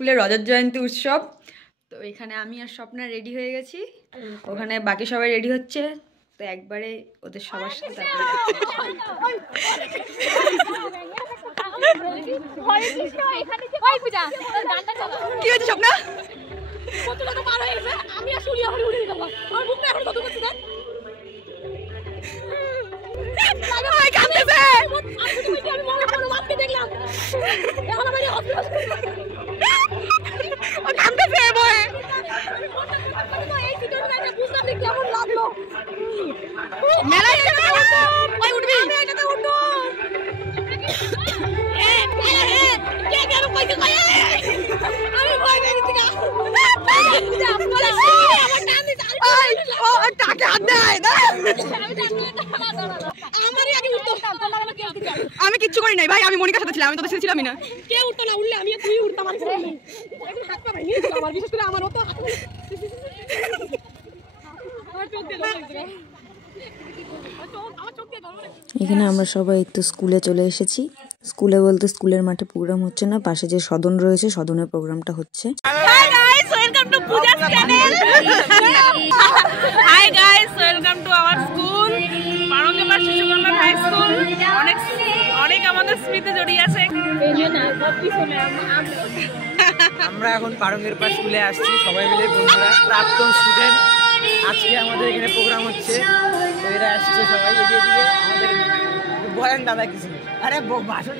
স্কুলে রজত জয়ন্তী উৎসব। তো এখানে আমি আর স্বপ্না রেডি হয়ে গেছি, ওখানে বাকি সবাই রেডি হচ্ছে। তো একবারে ওদের সবার সাথে কি হচ্ছে স্বপ্না? আমি কিচ্ছু করি নাই ভাই, আমি মনিকার সাথে ছিলাম, আমি তোদের সাথে ছিলামই না। কেউ উঠতো না, উঠলে আমি তুই উঠতাম। আমার বিশেষ করে আমার মতো এখানে আমরা সবাই একটু স্কুলে চলে এসেছি। স্কুলে বলতে স্কুলের মাঠে প্রোগ্রাম হচ্ছে না, পাশে যে সদন রয়েছে সদনের প্রোগ্রামটা হচ্ছে। Hi guys, welcome to Puja's channel. Hi guys, welcome to our school Parangepar Shishu Kalyan high school. অনেক আমাদের স্মৃতি জড়িয়ে আছে। আমরা এখন পারঙ্গেপাড় স্কুলে আসছি সবাই মিলে, বন্ধুরা, প্রাক্তন স্টুডেন্ট। আজকে আমাদের এখানে প্রোগ্রাম হচ্ছে, তো এরা আসছে সবাই। এগিয়ে দিয়ে আমাদের বলেন দাদা কিছু। আরে ভাষণ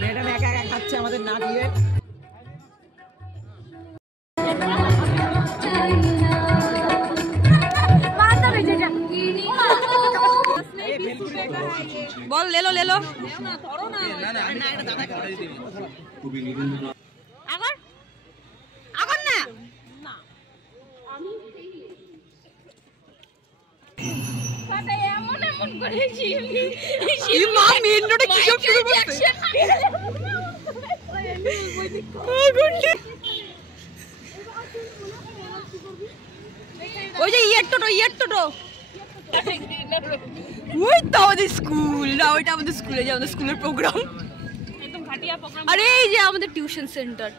ম্যাডাম একা একা খাচ্ছে আমাদের না দিয়ে। বল লেলো লেলো। আবার না এমন করেছি মা মেন রোডে কি সব শুরু করছে। ওই যে ইয়ের টোটো ওই তো আমাদের স্কুল না, ওইটা আমাদের স্কুলে যে আমাদের স্কুলের প্রোগ্রাম। একদম ঘাটিয়া প্রোগ্রাম। আরে এই যে আমাদের টিউশন সেন্টার।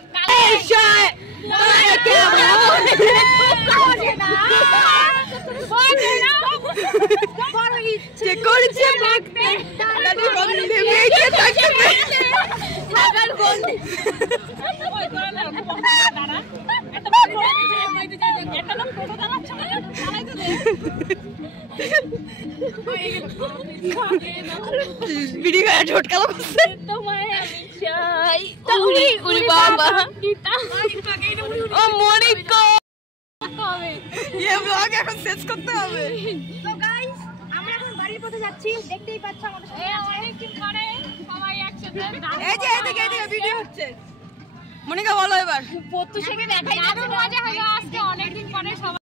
দেখতেই পাচ্ছ আমাদের অনেকদিন পরে সবাই একসাথে। মনিকা বলো এবার। প্রত্যুষকে দেখাই যাচ্ছে, মজা হলো আজকে অনেকদিন পরে সবাই